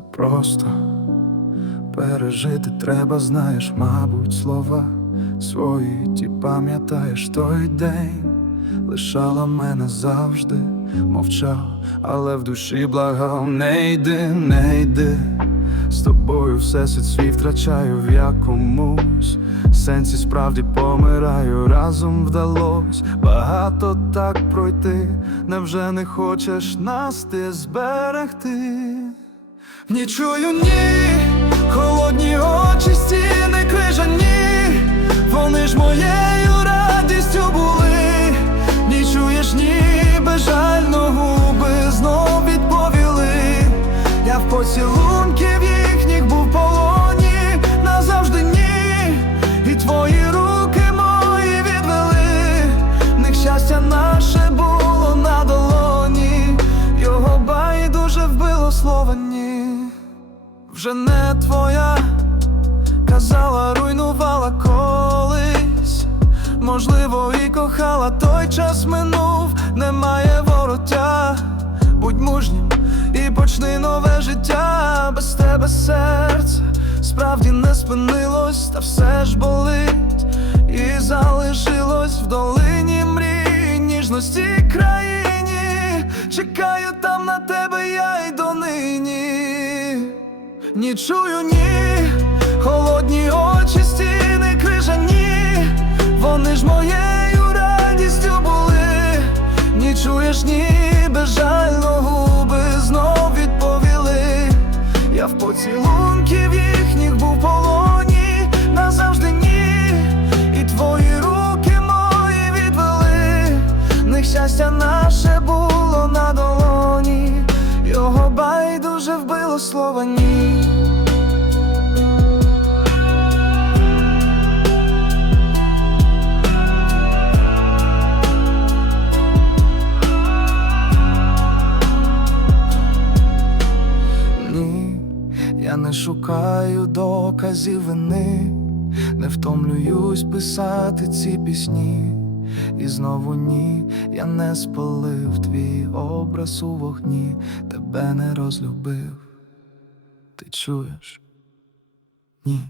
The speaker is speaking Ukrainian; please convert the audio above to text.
просто пережити треба, знаєш, мабуть, слова свої ті пам'ятаєш той день, лишала мене завжди, мовчав, але в душі благав, не йди, не йди. З тобою все свій втрачаю в якомусь сенсі справді помираю, разом вдалось багато так пройти. Невже не хочеш нас ти зберегти? Ні чую, ні, холодні очі, стіни крижані, вони ж моєю радістю були. Ні чуєш, ні, безжально губи знов відповіли. Я в поцілунків їхніх був полоні, назавжди ні, і твої руки мої відвели, них щастя наше було на долоні, його байдуже вбило слово ні, вже не твоя, казала, руйнувала колись, можливо, і кохала, той час минув, немає вороття, будь мужнім і почни нове життя. Без тебе серце справді не спинилось, та все ж болить, і залишилось в долині мрій, ніжності країні. Чекаю там на тебе, я й донині. Ні чую, ні, холодні очі, стіни шукаю доказів вини, не втомлююсь писати ці пісні. І знову ні, я не спалив твій образ у вогні, тебе не розлюбив. Ти чуєш? Ні.